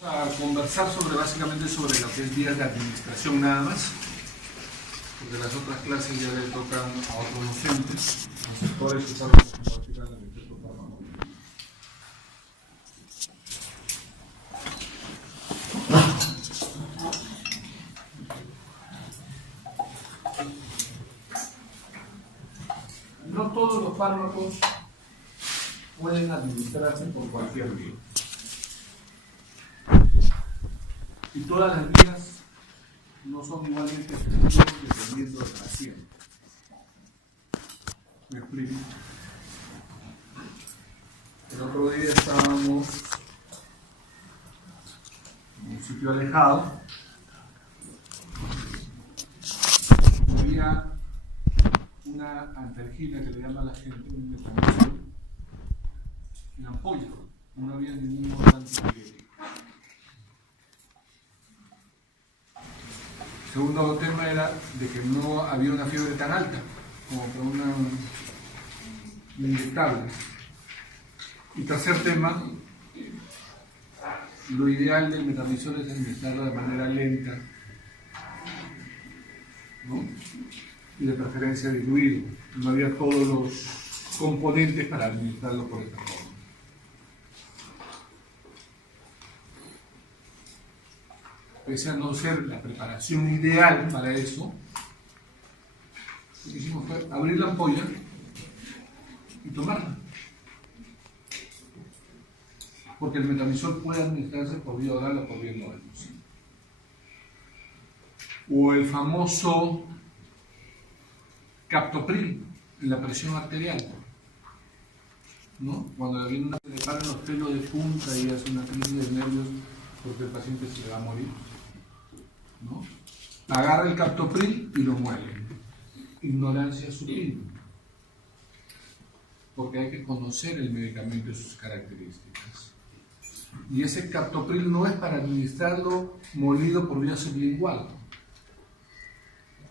A conversar básicamente sobre lo que es vías de administración nada más, porque las otras clases ya le tocan a otros docentes, los sectores que saben cómo aplicar la arquitectura farmacológica. No todos los fármacos pueden administrarse por cualquier vía. Y todas las vías no son igualmente efectivas dependiendo del paciente. Me explico. El otro día estábamos en un sitio alejado. Había una antalgina que le llama a la gente un metanol en ampolla. No había ningún otro antibiótico. El segundo tema era de que no había una fiebre tan alta como para una inyectable. Y tercer tema, lo ideal del metamizol es administrarlo de manera lenta, ¿no? Y de preferencia diluido. No había todos los componentes para administrarlo por esta forma. Pese a no ser la preparación ideal para eso, lo que hicimos fue abrir la ampolla y tomarla. Porque el metamizol puede administrarse por vía oral o por vía no oral. O el famoso captopril en la presión arterial, ¿no? Cuando viene una se le paran los pelos de punta y hace una crisis de nervios porque el paciente se le va a morir, ¿no? Agarra el captopril y lo muele. Ignorancia sutil, porque hay que conocer el medicamento y sus características. Y ese captopril no es para administrarlo molido por vía sublingual,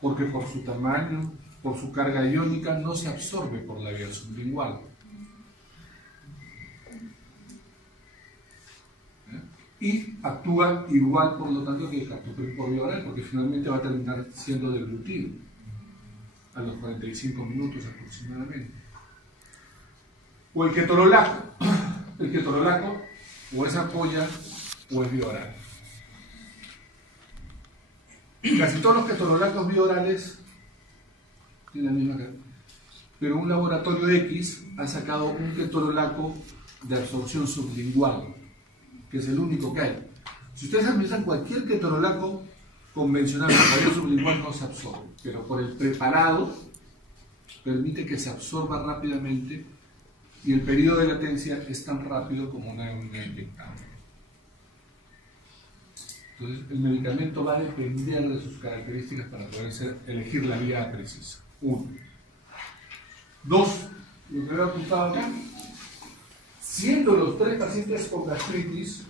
porque por su tamaño, por su carga iónica, no se absorbe por la vía sublingual. Y actúa igual, por lo tanto, que el captopril por vía oral, porque finalmente va a terminar siendo deglutido a los 45 minutos aproximadamente. O el ketorolaco. El ketorolaco o es ampolla o es vía oral. Casi todos los ketorolacos biorales tienen la misma característica. Pero un laboratorio X ha sacado un ketorolaco de absorción sublingual, que es el único que hay. Si ustedes administran cualquier ketorolaco convencional con la vía sublingual no se absorbe, pero por el preparado permite que se absorba rápidamente y el periodo de latencia es tan rápido como una inyectable. Entonces el medicamento va a depender de sus características para poder elegir la vía precisa. 1. 2. Lo que he apuntado acá. Siendo los 3 pacientes con gastritis,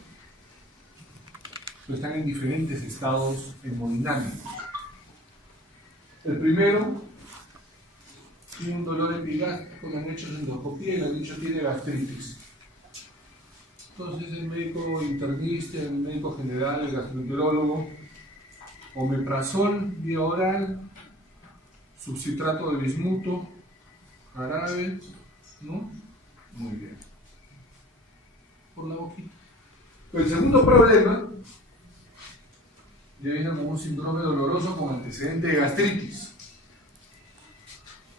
están en diferentes estados hemodinámicos. El primero tiene un dolor epigástrico, le han hecho endoscopía y le han dicho tiene gastritis. Entonces el médico internista, el médico general, el gastroenterólogo, omeprazol vía oral, subcitrato de bismuto, jarabe, ¿no? Muy bien. Por la boquita. Pero el segundo problema ya viene como un síndrome doloroso con antecedente de gastritis.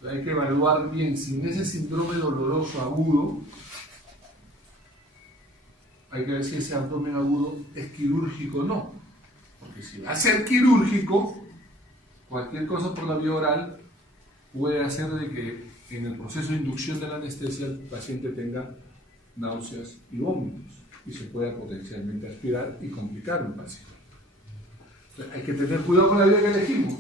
Hay que evaluar bien si en ese síndrome doloroso agudo hay que ver si ese abdomen agudo es quirúrgico o no, porque si va a ser quirúrgico, cualquier cosa por la vía oral puede hacer de que en el proceso de inducción de la anestesia el paciente tenga náuseas y vómitos y se pueda potencialmente aspirar y complicar un paciente. Entonces, hay que tener cuidado con la vía que elegimos.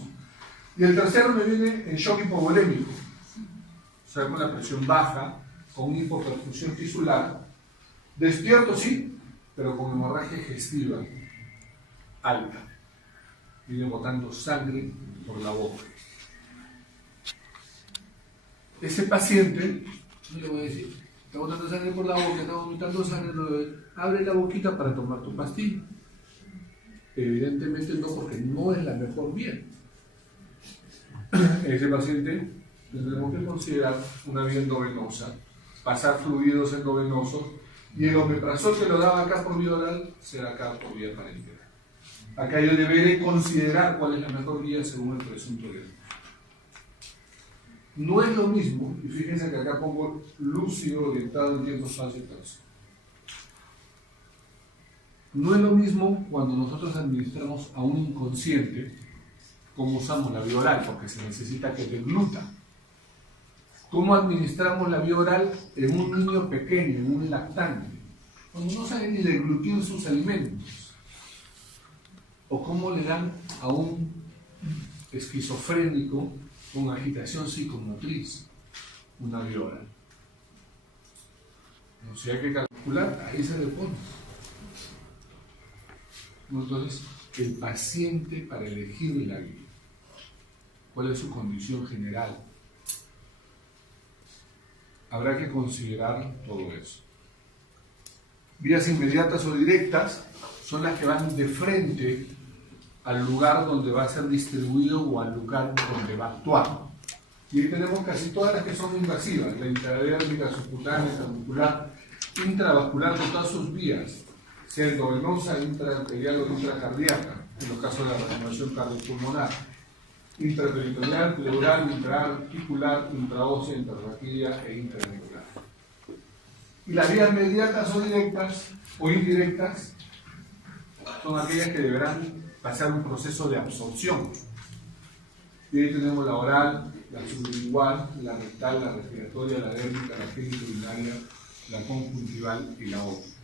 Y el tercero me viene en shock hipovolémico, o sea, con la presión baja, con hipoperfusión tisular, despierto sí, pero con hemorragia digestiva alta, viene botando sangre por la boca. Ese paciente, no le voy a decir, está botando sangre por la boca, está vomitando sangre, abre la boquita para tomar tu pastilla. Evidentemente no, porque no es la mejor vía. Ese paciente tendremos que considerar una vía endovenosa, pasar fluidos endovenosos, y el omeprazol que lo daba acá por vía oral será acá por vía parenteral. Acá yo deberé considerar cuál es la mejor vía según el presunto diagnóstico. No es lo mismo, y fíjense que acá pongo lúcido, orientado en tiempo, espacio y plazo. No es lo mismo cuando nosotros administramos a un inconsciente, como usamos la vía oral, porque se necesita que degluta. ¿Cómo administramos la vía oral en un niño pequeño, en un lactante, cuando no sabe ni deglutir sus alimentos? ¿O cómo le dan a un esquizofrénico con agitación psicomotriz una vía oral? No sé, hay que calcular, ahí se le pone. Entonces, el paciente para elegir la vía, ¿cuál es su condición general? Habrá que considerar todo eso. Vías inmediatas o directas son las que van de frente al lugar donde va a ser distribuido o al lugar donde va a actuar. Y ahí tenemos casi todas las que son invasivas: la intradérmica, subcutánea, muscular, intravascular, con todas sus vías, sea endovenosa, intraarterial o intracardíaca, en los casos de la reanimación cardiopulmonar, intraperitoneal, pleural, intraarticular, intraósea, intrarraquídea e intraventricular. Y las vías mediatas o directas o indirectas son aquellas que deberán pasar un proceso de absorción. Y ahí tenemos la oral, la sublingual, la rectal, la respiratoria, la dérmica, la genitourinaria, la conjuntival y la óptica.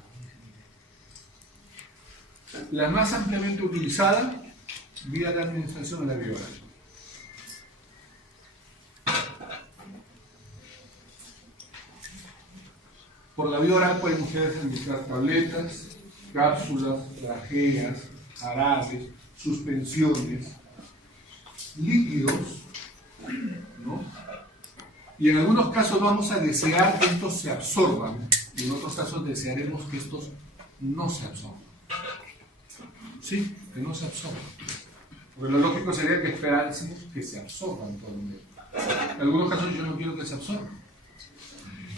La más ampliamente utilizada vía de administración es la vía oral. Por la vía oral pueden ustedes administrar tabletas, cápsulas, trajeas, jarabes, suspensiones, líquidos, ¿no? Y en algunos casos vamos a desear que estos se absorban, y en otros casos desearemos que estos no se absorban. Sí, que no se absorban. Porque lo lógico sería que esperásemos que se absorban todo el mundo. En algunos casos yo no quiero que se absorban.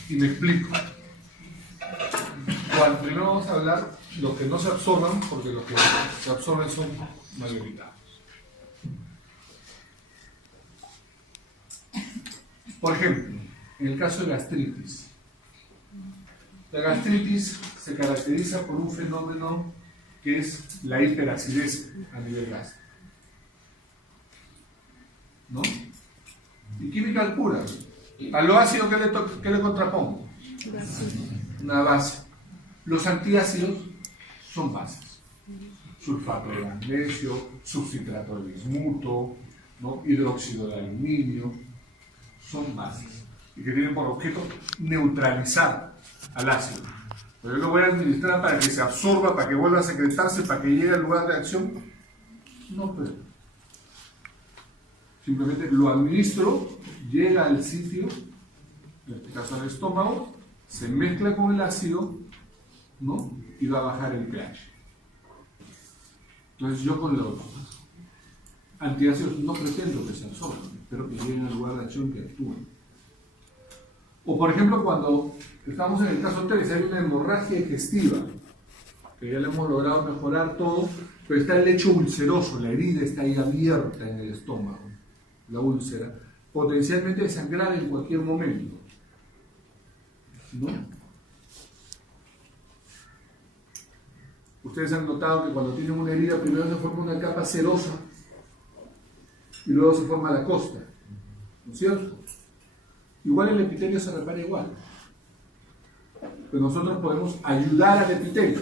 Y me explico. Bueno, primero vamos a hablar de los que no se absorban, porque los que se absorben son mayoritarios. Por ejemplo, en el caso de gastritis. La gastritis se caracteriza por un fenómeno que es la hiperacidez a nivel gástrico, ¿no? Y química pura. A lo ácido, ¿qué le contrapongo? Una base. Los antiácidos son bases. Sulfato de magnesio, subcitrato de bismuto, ¿no? Hidróxido de aluminio, son bases. Y que tienen por objeto neutralizar al ácido. Pero yo lo voy a administrar para que se absorba, para que vuelva a secretarse, para que llegue al lugar de acción. No, pero simplemente lo administro, llega al sitio, en este caso al estómago, se mezcla con el ácido, ¿no? Y va a bajar el pH. Entonces yo con los antiácidos no pretendo que se absorban, espero que lleguen al lugar de acción, que actúen. O por ejemplo cuando estamos en el caso 3, hay una hemorragia digestiva, que ya le hemos logrado mejorar todo, pero está el lecho ulceroso, la herida está ahí abierta en el estómago, la úlcera, potencialmente desangrar en cualquier momento, ¿no? Ustedes han notado que cuando tienen una herida primero se forma una capa serosa y luego se forma la costa, ¿no es cierto? Igual el epitelio se repara igual, pero nosotros podemos ayudar al epitelio.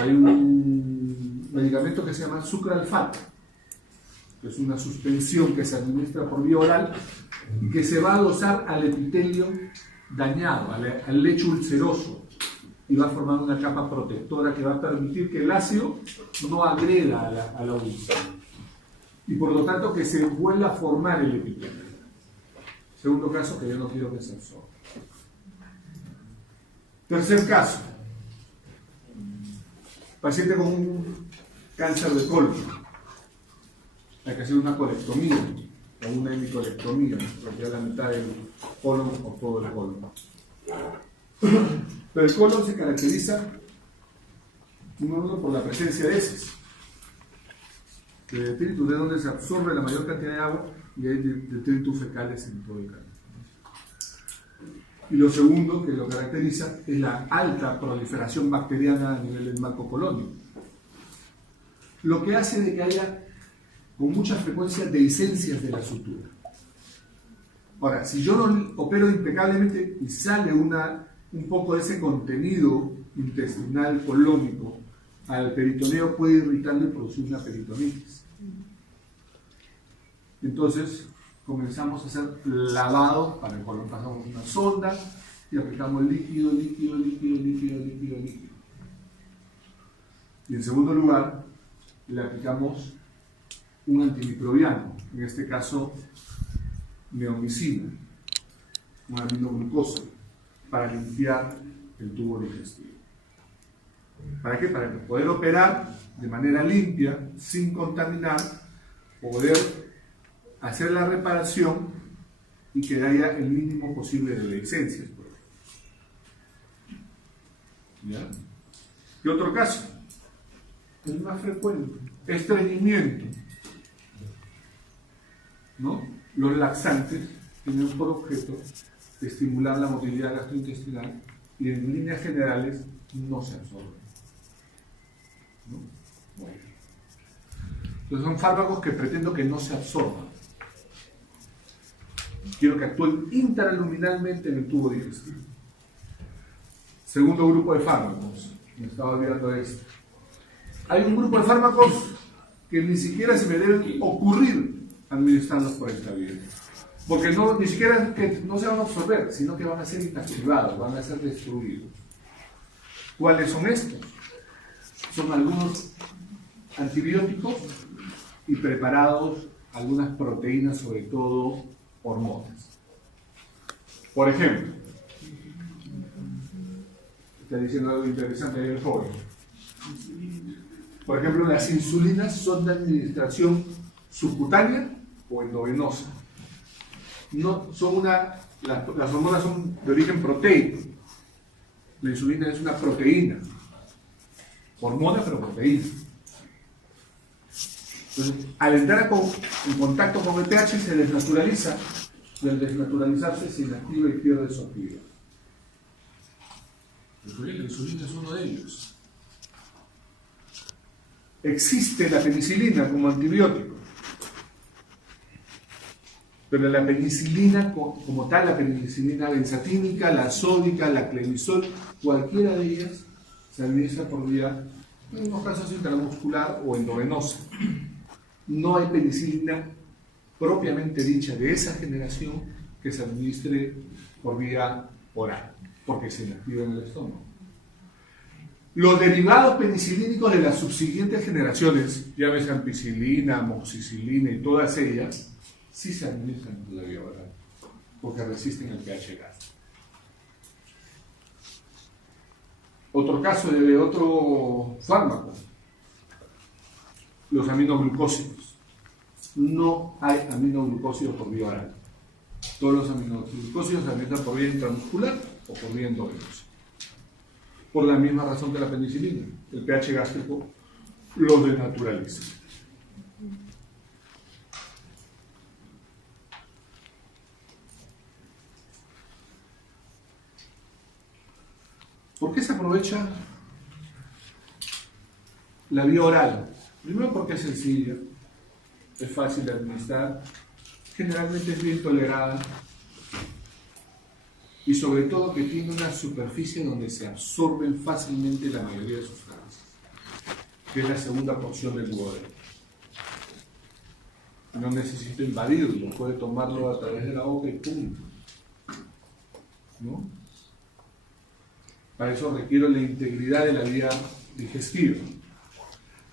Hay un medicamento que se llama sucralfato, que es una suspensión que se administra por vía oral y que se va a dosar al epitelio dañado, al lecho ulceroso, y va a formar una capa protectora que va a permitir que el ácido no agreda a la úlcera y por lo tanto que se vuelva a formar el epitelio. Segundo caso, que yo no quiero que se absorba. Tercer caso, Paciente con un cáncer de colon. Hay que hacer una colectomía o una hemicolectomía, retirar la mitad del colon o todo el colon. Pero el colon se caracteriza, número uno, por la presencia de heces, de detritus, de donde se absorbe la mayor cantidad de agua, y hay detritus fecales en todo el canal. Y lo segundo que lo caracteriza es la alta proliferación bacteriana a nivel del marco colónico, lo que hace de que haya con mucha frecuencia dehiscencias de la sutura. Ahora, si yo no opero impecablemente y sale un poco de ese contenido intestinal colónico al peritoneo, puede irritarlo y producir una peritonitis. Entonces comenzamos a hacer lavado para el colon. Pasamos una sonda y aplicamos líquido. Y en segundo lugar, le aplicamos un antimicrobiano, en este caso neomicina, un aminoglucosa, para limpiar el tubo digestivo. ¿Para qué? Para poder operar de manera limpia, sin contaminar, poder hacer la reparación y que haya el mínimo posible de dehiscencias. ¿Ya? ¿Qué otro caso? El más frecuente, estreñimiento. ¿No? Los laxantes tienen por objeto estimular la motilidad gastrointestinal y en líneas generales no se absorben. ¿No? Bueno. Entonces son fármacos que pretendo que no se absorban. Quiero que actúen intraluminalmente en el tubo digestivo. Segundo grupo de fármacos. Me estaba olvidando de esto. Hay un grupo de fármacos que ni siquiera se me deben ocurrir administrarlos por esta vía. Porque ni siquiera que no se van a absorber, sino que van a ser inactivados, van a ser destruidos. ¿Cuáles son estos? Son algunos antibióticos y preparados algunas proteínas, sobre todo hormonas. Por ejemplo, está diciendo algo interesante ahí el joven. Por ejemplo, las insulinas son de administración subcutánea o endovenosa. No, las hormonas son de origen proteico. La insulina es una proteína. Hormona, pero proteína. Entonces, al entrar en contacto con el pH se desnaturaliza, y al desnaturalizarse se inactiva y pierde su actividad. La insulina es uno de ellos. Existe la penicilina como antibiótico, pero la penicilina como tal, la penicilina benzatínica, la sódica, la clemizol, cualquiera de ellas se administra por vía, en unos casos intramuscular o endovenosa. No hay penicilina propiamente dicha de esa generación que se administre por vía oral, porque se inactiva en el estómago. Los derivados penicilínicos de las subsiguientes generaciones, llámese ampicilina, amoxicilina y todas ellas, sí se administran por la vía oral, porque resisten el pH gástrico. Otro caso de otro fármaco, los aminoglucósidos. No hay aminoglucósidos por vía oral. Todos los aminoglucósidos se administran por vía intramuscular o por vía endovenosa. Por la misma razón que la penicilina. El pH gástrico los desnaturaliza. ¿Por qué se aprovecha la vía oral? Primero porque es sencilla, es fácil de administrar, generalmente es bien tolerada y sobre todo que tiene una superficie donde se absorben fácilmente la mayoría de sustancias, que es la segunda porción del duodeno. No necesito invadirlo, puede tomarlo a través de la boca y ¡pum! ¿No? Para eso requiero la integridad de la vía digestiva.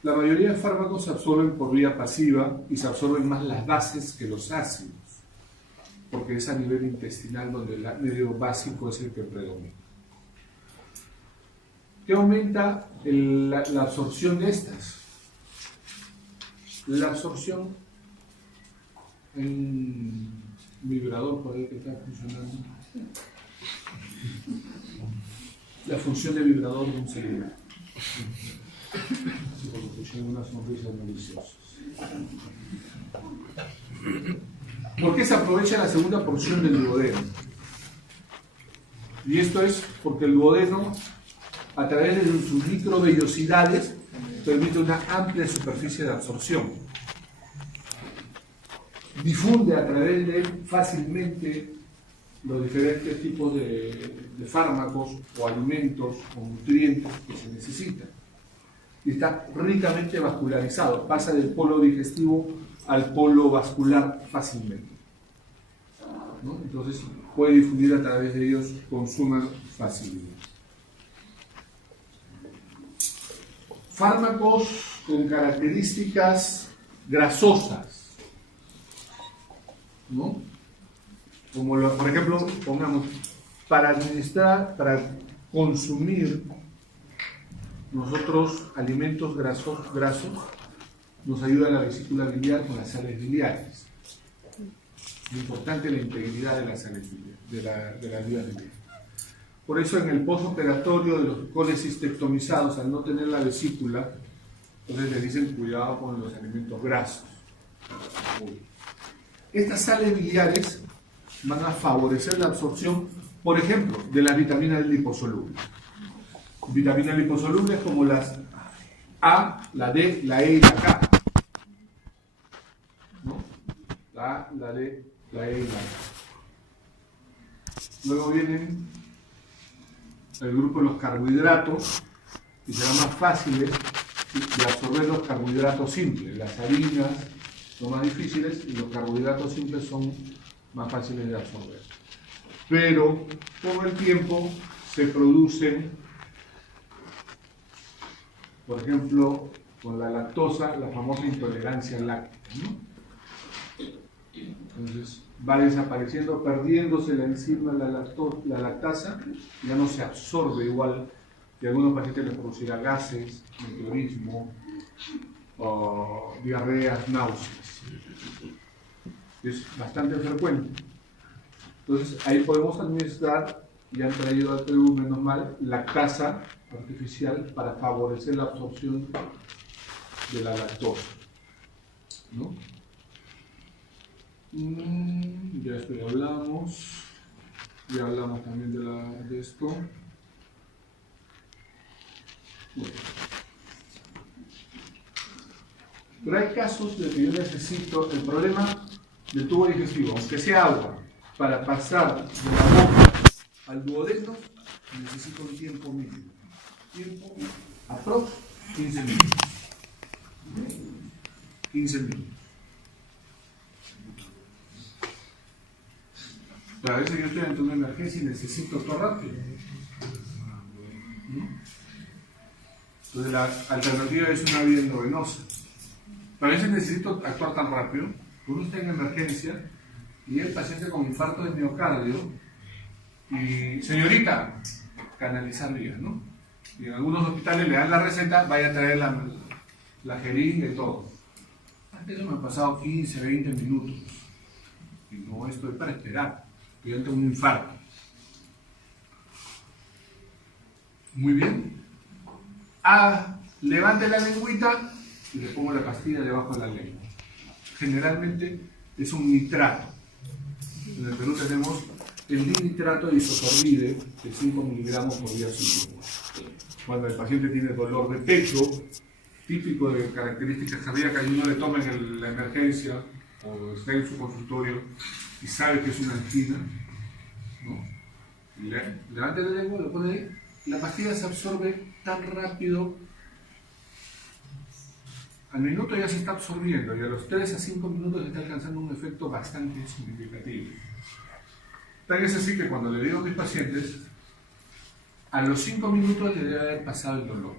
La mayoría de fármacos se absorben por vía pasiva y se absorben más las bases que los ácidos, porque es a nivel intestinal donde el medio básico es el que predomina. ¿Qué aumenta la absorción de estas? La absorción en un vibrador por ahí que está funcionando. La función de vibrador de un celular. Porque pusieron unas sonrisas deliciosas. ¿Por qué se aprovecha la segunda porción del duodeno? Y esto es porque el duodeno, a través de sus microvellosidades, permite una amplia superficie de absorción. Difunde a través de él fácilmente los diferentes tipos de fármacos o alimentos o nutrientes que se necesitan. Y está ricamente vascularizado, pasa del polo digestivo al polo vascular fácilmente, ¿no? Entonces puede difundir a través de ellos con suma facilidad. Fármacos con características grasosas, ¿no? Como por ejemplo, pongamos, para consumir nosotros alimentos grasos, nos ayuda la vesícula biliar con las sales biliares. Es importante la integridad de las sales biliares, de las vías biliares. Por eso en el postoperatorio de los colecistectomizados, al no tener la vesícula, entonces les dicen cuidado con los alimentos grasos. Estas sales biliares van a favorecer la absorción, por ejemplo, de las vitaminas liposolubles. Vitaminas liposolubles como las A, la D, la E y la K. ¿No? La A, la D, la E y la K. Luego vienen el grupo de los carbohidratos, que serán más fáciles de absorber los carbohidratos simples. Las harinas son más difíciles y los carbohidratos simples son más fáciles de absorber. Pero con el tiempo se producen, por ejemplo, con la lactosa, la famosa intolerancia láctica, ¿no? Entonces va desapareciendo, perdiéndose la enzima, la lactasa, ya no se absorbe igual, y a algunos pacientes les producirá gases, meteorismo, o diarreas, náuseas. Es bastante frecuente. Entonces ahí podemos administrar, y han traído al Perú, menos mal, lactasa artificial para favorecer la absorción de la lactosa, ¿no? Ya esto ya hablamos también de esto. Bueno. Pero hay casos de que yo necesito el problema del tubo digestivo, aunque sea agua, para pasar de la boca al duodeno, necesito un tiempo mínimo. Tiempo aprox 15 minutos. 15 minutos. Pero a veces yo estoy ante una emergencia y necesito todo rápido. Entonces la alternativa es una vía endovenosa. Pero a veces necesito actuar tan rápido, uno está en emergencia y el paciente con infarto de miocardio y, señorita, canalizar vías, ¿no? Y en algunos hospitales le dan la receta, vaya a traer la jeringa y todo. Antes eso me ha pasado 15, 20 minutos. Y no estoy para esperar. Yo tengo un infarto. Muy bien. Levante la lengüita y le pongo la pastilla debajo de la lengua. Generalmente es un nitrato. En el Perú tenemos el dinitrato de isosorbide de 5 miligramos por día sublingual. Cuando el paciente tiene dolor de pecho, típico de características cardíacas, y uno le toma en la emergencia o está en su consultorio y sabe que es una angina, ¿no? Levanta la lengua, lo pone ahí, la pastilla se absorbe tan rápido, al minuto ya se está absorbiendo y a los 3 a 5 minutos está alcanzando un efecto bastante significativo. Tal es así que cuando le digo a mis pacientes, a los 5 minutos le debe haber pasado el dolor.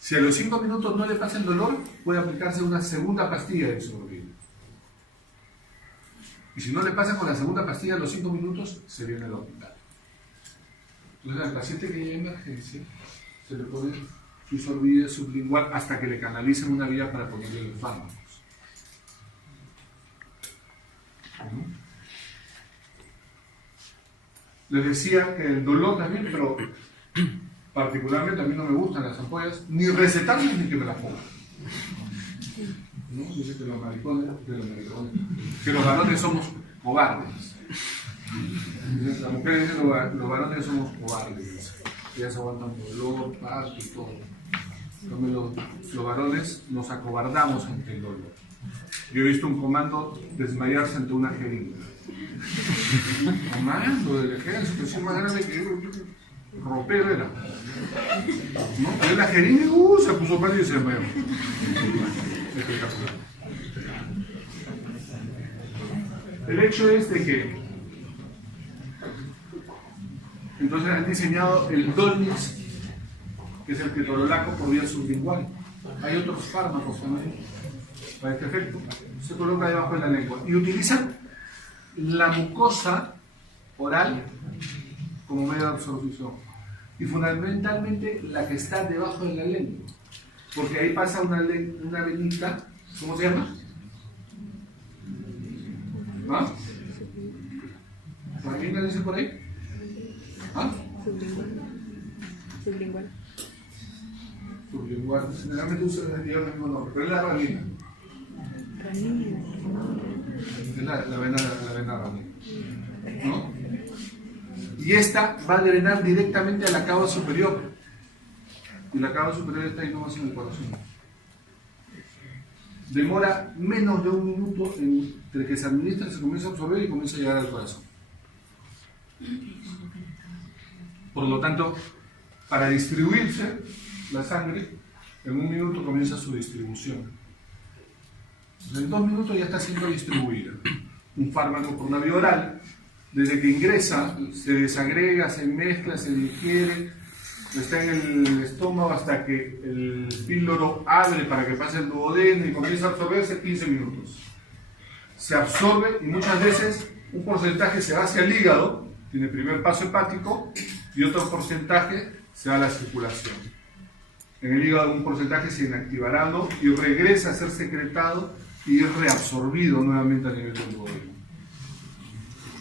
Si a los 5 minutos no le pasa el dolor, puede aplicarse una segunda pastilla de isosorbide. Y si no le pasa con la segunda pastilla a los 5 minutos, se viene al hospital. Entonces al paciente que llega a emergencia se le pone su sorbida sublingual hasta que le canalicen una vía para ponerle los fármacos. Les decía que el dolor también, pero particularmente a mí no me gustan las ampollas, ni recetarlas ni que me las pongan. ¿No? Dice que los maricones, que los varones somos cobardes. Las mujeres dicen que los varones somos cobardes. Ellas aguantan dolor, parto y todo. Los varones nos acobardamos ante el dolor. Yo he visto un comando desmayarse ante una jeringa. Comando del ejército, es más grande que yo, ropero era. ¿No? Vio la jeringa y se puso mal y se desmayó. Espectacular. El hecho es de que entonces han diseñado el Dolmix, que es el ketorolaco por vía sublingual. Hay otros fármacos también para este efecto. Se coloca debajo de la lengua y utilizan la mucosa oral como medio de absorción y fundamentalmente la que está debajo de la lengua, porque ahí pasa una venita, ¿cómo se llama? ¿Ah? ¿Alguien la dice por ahí? ¿Ah? Sublingual. Generalmente usa el mismo nombre, pero es la ranina. Es la vena ranina. ¿No? Y esta va a drenar directamente a la cava superior. Y la cava superior está ahí nomás en el corazón. Demora menos de un minuto entre que se administra, se comienza a absorber y comienza a llegar al corazón. Por lo tanto, para distribuirse la sangre, en un minuto comienza su distribución. En 2 minutos ya está siendo distribuida. Un fármaco por la vía oral, desde que ingresa, se desagrega, se mezcla, se digiere, está en el estómago hasta que el píloro abre para que pase el duodeno y comienza a absorberse 15 minutos. Se absorbe y muchas veces un porcentaje se va hacia el hígado, tiene el primer paso hepático, y otro porcentaje se va a la circulación. En el hígado un porcentaje se inactivará, ¿no? Y regresa a ser secretado y es reabsorbido nuevamente a nivel del duodeno.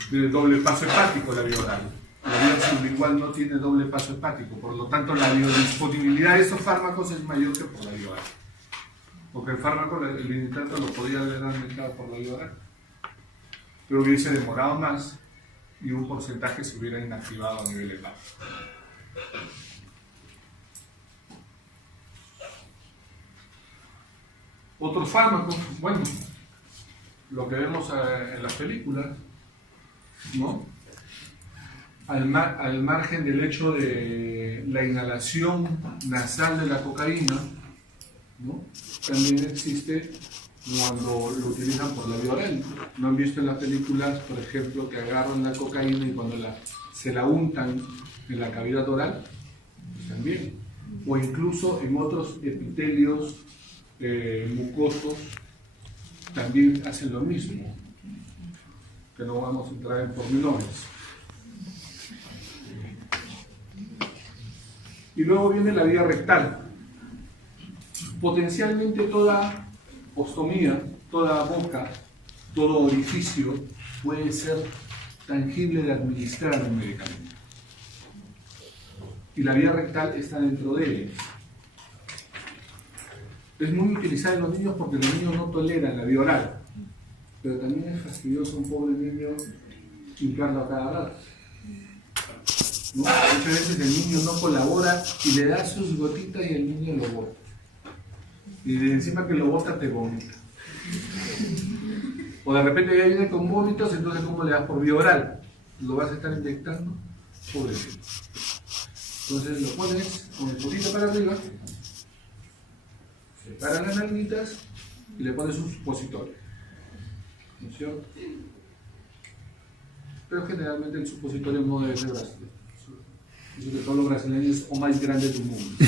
Tiene doble paso hepático la vía oral. La vía sublingual no tiene doble paso hepático, por lo tanto la biodisponibilidad de estos fármacos es mayor que por la vía oral. Porque el fármaco, el nitrato lo podía haber administrado por la vía oral, pero hubiese demorado más y un porcentaje se hubiera inactivado a nivel hepático. Otros fármacos, bueno, lo que vemos en las películas, ¿no? Al margen del hecho de la inhalación nasal de la cocaína, ¿no? También existe cuando lo utilizan por la vía oral. ¿No han visto en las películas, por ejemplo, que agarran la cocaína y cuando se la untan en la cavidad oral? Pues también. O incluso en otros epitelios mucosos también hacen lo mismo, que no vamos a entrar en pormenores. Y luego viene la vía rectal. Potencialmente toda ostomía, toda boca, todo orificio puede ser tangible de administrar un medicamento. Y la vía rectal está dentro de él. Es muy utilizada en los niños porque los niños no toleran la vía oral, pero también es fastidioso un pobre niño hincarlo a cada rato, ¿no? Muchas veces el niño no colabora y le da sus gotitas y el niño lo bota. Y de encima que lo bota te vomita. O de repente ya viene con vómitos, entonces ¿cómo le das por vía oral? ¿Lo vas a estar inyectando? Pobrecito. Entonces lo pones con el poquito para arriba, separan las nalguitas y le pones un supositorio, ¿no es cierto? Pero generalmente el supositorio no debe ser brasileño. Eso que todos los brasileños o más grande del mundo.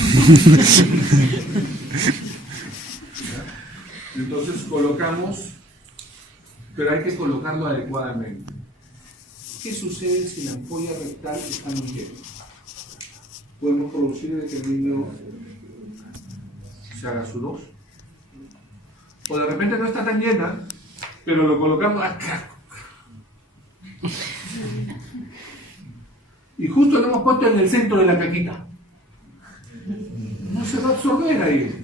Entonces colocamos, pero hay que colocarlo adecuadamente. ¿Qué sucede si la ampolla rectal está muy llena? podemos producir de que el niño se haga su dos. O de repente no está tan llena, pero lo colocamos acá. Y justo lo hemos puesto en el centro de la caquita. No se va a absorber ahí.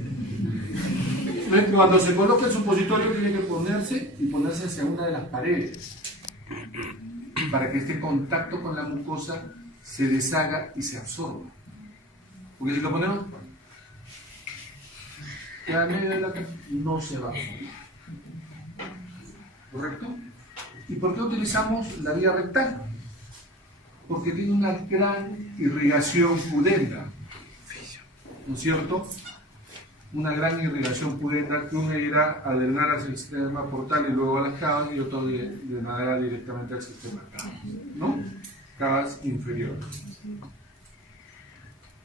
Cuando se coloca el supositorio tiene que ponerse hacia una de las paredes para que este contacto con la mucosa se deshaga y se absorba. Porque si lo ponemos a medio de la caquita, no se va a absorber. ¿Correcto? ¿Y por qué utilizamos la vía rectal? Porque tiene una gran irrigación pudenda, ¿no es cierto? Una gran irrigación pudenda que uno irá a drenar hacia el sistema portal y luego a las cavas y otro drenará directamente al sistema cavas, ¿no? Cavas inferiores.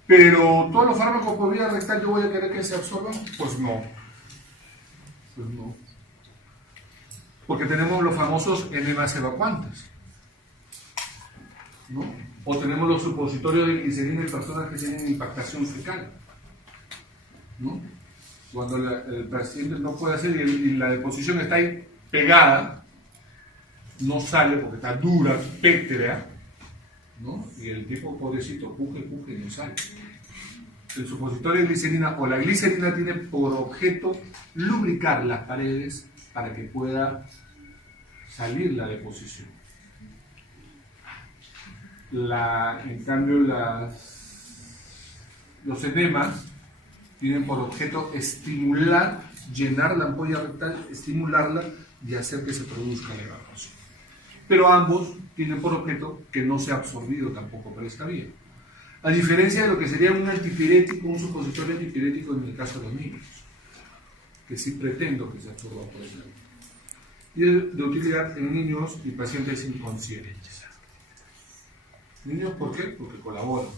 Pero todos los fármacos por vía rectal yo voy a querer que se absorban, pues no. Pues no. Porque tenemos los famosos enemas evacuantes, ¿no? O tenemos los supositorios de glicerina en personas que tienen impactación fecal, ¿no? Cuando el paciente no puede hacer y la deposición está ahí pegada, no sale porque está dura, pétrea, ¿no? Y el tipo pobrecito puje y no sale. El supositorio de glicerina o la glicerina tiene por objeto lubricar las paredes para que pueda salir la deposición. En cambio, los enemas tienen por objeto estimular, llenar la ampolla rectal, estimularla y hacer que se produzca la evacuación. Pero ambos tienen por objeto que no sea absorbido tampoco por esta vía. A diferencia de lo que sería un antipirético, un supositorio antipirético en el caso de los niños, que sí pretendo que se absorba por esta vía. Y es de utilidad en niños y pacientes inconscientes. ¿Niños por qué? Porque colaboran.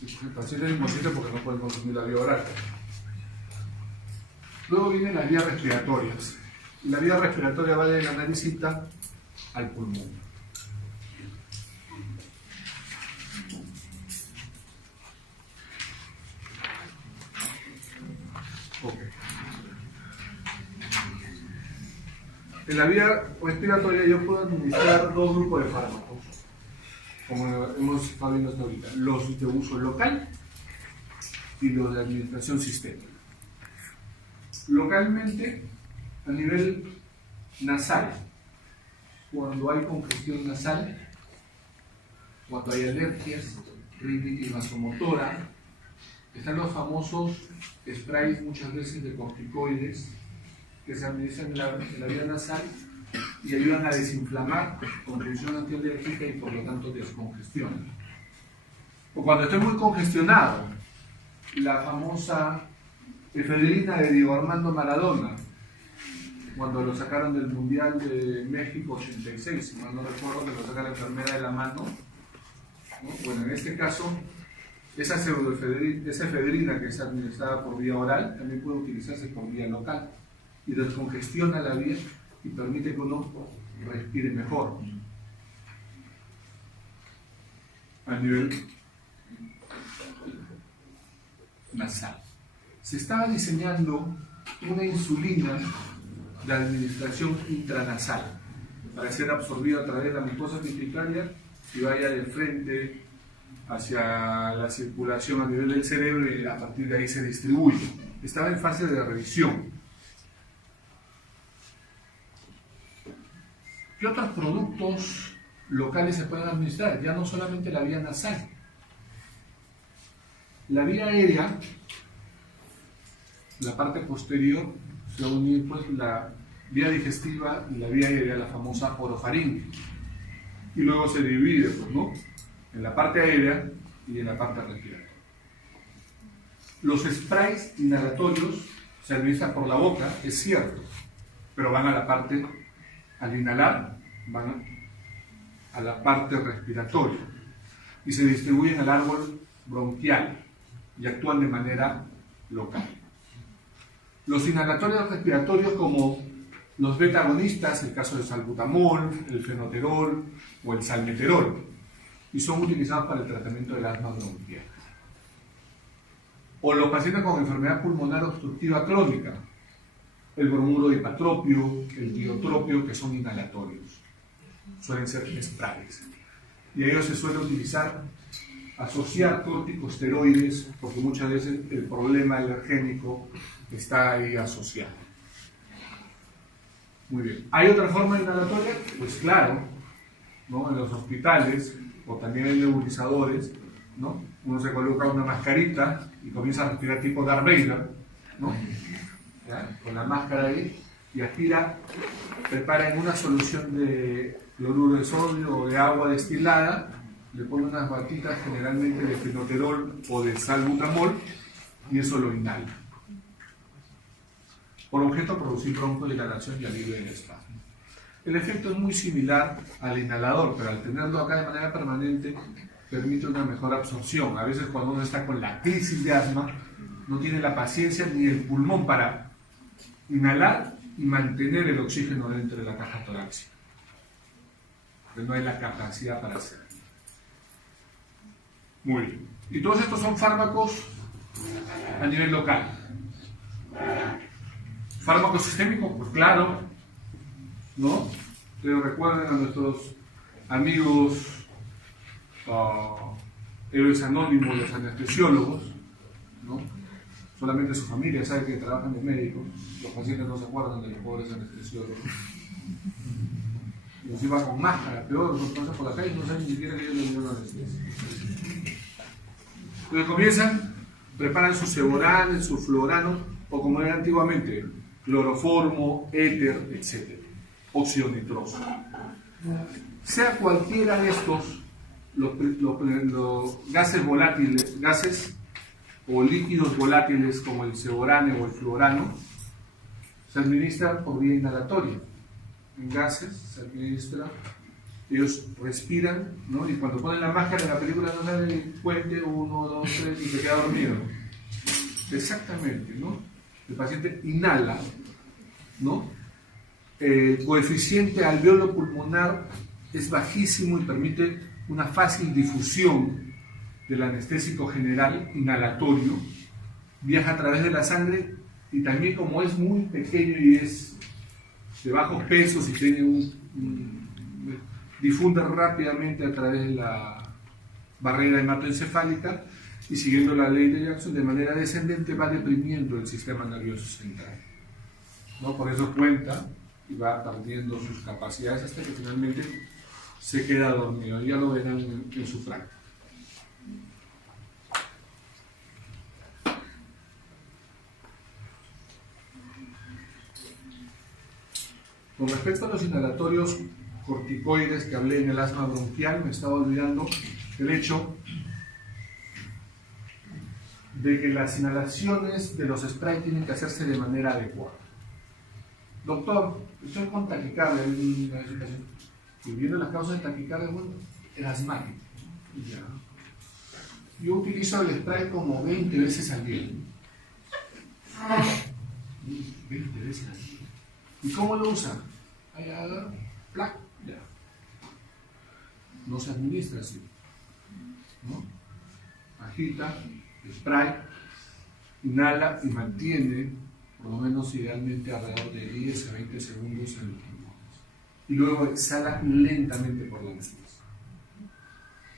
Y pacientes inconscientes porque no pueden consumir la vía oral. Luego vienen las vías respiratorias. Y la vía respiratoria va de la naricita al pulmón. Okay. En la vía respiratoria yo puedo administrar dos grupos de fármacos, como hemos estado viendo hasta ahorita, los de uso local y los de administración sistémica. Localmente, a nivel nasal, cuando hay congestión nasal, cuando hay alergias, rinitis vasomotora, están los famosos sprays muchas veces de corticoides que se administran en la vía nasal y ayudan a desinflamar con función antialérgica y por lo tanto descongestionan. O cuando estoy muy congestionado, la famosa efedrina de Diego Armando Maradona, cuando lo sacaron del Mundial de México 86, si mal no recuerdo, que lo saca la enfermera de la mano, ¿no? Bueno, en este caso, esa efedrina que es administrada por vía oral también puede utilizarse por vía local y descongestiona la vía y permite que uno respire mejor a nivel nasal. Se estaba diseñando una insulina de administración intranasal para ser absorbida a través de la mucosa epiteliaria y vaya de frente hacia la circulación a nivel del cerebro y a partir de ahí se distribuye. Estaba en fase de revisión. ¿Qué otros productos locales se pueden administrar? Ya no solamente la vía nasal. La vía aérea, la parte posterior, se va a unir pues la vía digestiva y la vía aérea, la famosa orofaringe. Y luego se divide, pues, ¿no?, en la parte aérea y en la parte respiratoria. Los sprays inhalatorios se administran por la boca, es cierto, pero van a la parte, al inhalar, van a la parte respiratoria y se distribuyen al árbol bronquial y actúan de manera local. Los inhalatorios respiratorios como los beta-agonistas, el caso del salbutamol, el fenoterol o el salmeterol, y son utilizados para el tratamiento del asma bronquial. O los pacientes con enfermedad pulmonar obstructiva crónica, el bromuro de hipatropio, el diotropio, que son inhalatorios. Suelen ser sprays. Y a ellos se suele utilizar, asociar corticosteroides, porque muchas veces el problema alergénico está ahí asociado. Muy bien. ¿Hay otra forma inhalatoria? Pues claro, ¿no? En los hospitales, o también hay nebulizadores, ¿no? Uno se coloca una mascarita y comienza a respirar tipo Darth Vader, ¿no? ¿Ya? Con la máscara ahí, y aspira, prepara en una solución de cloruro de sodio o de agua destilada, le pone unas gotitas generalmente de fenoterol o de salbutamol y eso lo inhala. Por objeto, producir broncodilatación y alivio del espasmo. El efecto es muy similar al inhalador, pero al tenerlo acá de manera permanente permite una mejor absorción. A veces cuando uno está con la crisis de asma, no tiene la paciencia ni el pulmón para inhalar y mantener el oxígeno dentro de la caja torácica. Porque no hay la capacidad para hacerlo. Muy bien. Y todos estos son fármacos a nivel local. ¿Fármacos sistémicos? Pues claro, ¿no? Ustedes recuerden a nuestros amigos héroes anónimos, los anestesiólogos, ¿no? Solamente su familia sabe que trabajan de médicos, los pacientes no se acuerdan de los pobres anestesiólogos. Y encima con máscara, peor, los pasan por la calle y no saben ni siquiera que ellos les dieron anestesia. Entonces comienzan, preparan sus ceboranes, sus fluoranos, o como era antiguamente, cloroformo, éter, etc. Óxido nitroso. Sea cualquiera de estos, los gases volátiles, gases o líquidos volátiles como el ceborane o el fluorano, se administran por vía inhalatoria. En gases se administra, ellos respiran, ¿no? Y cuando ponen la máscara en la película no sale el puente 1, 2, 3 y se queda dormido. Exactamente, ¿no? El paciente inhala, ¿no? El coeficiente alveolo pulmonar es bajísimo y permite una fácil difusión del anestésico general inhalatorio, viaja a través de la sangre y también como es muy pequeño y es de bajos pesos y tiene difunde rápidamente a través de la barrera hematoencefálica y siguiendo la ley de Jackson de manera descendente va deprimiendo el sistema nervioso central, ¿no? Por eso cuenta y va perdiendo sus capacidades hasta que finalmente se queda dormido. Ya lo verán en su práctica. Con respecto a los inhalatorios corticoides que hablé en el asma bronquial, me estaba olvidando el hecho de que las inhalaciones de los sprays tienen que hacerse de manera adecuada. Doctor, estoy con taquicardia y viendo las causas de taquicardia, bueno, el asmático. Ya. Yo utilizo el spray como 20 veces al día. 20 veces al día. ¿Y cómo lo usan? Ahí agarra, plac, ya. No se administra así, ¿no? Agita, spray, inhala y mantiene, por lo menos idealmente alrededor de 10 a 20 segundos en los pulmones. Y luego exhala lentamente por la nariz.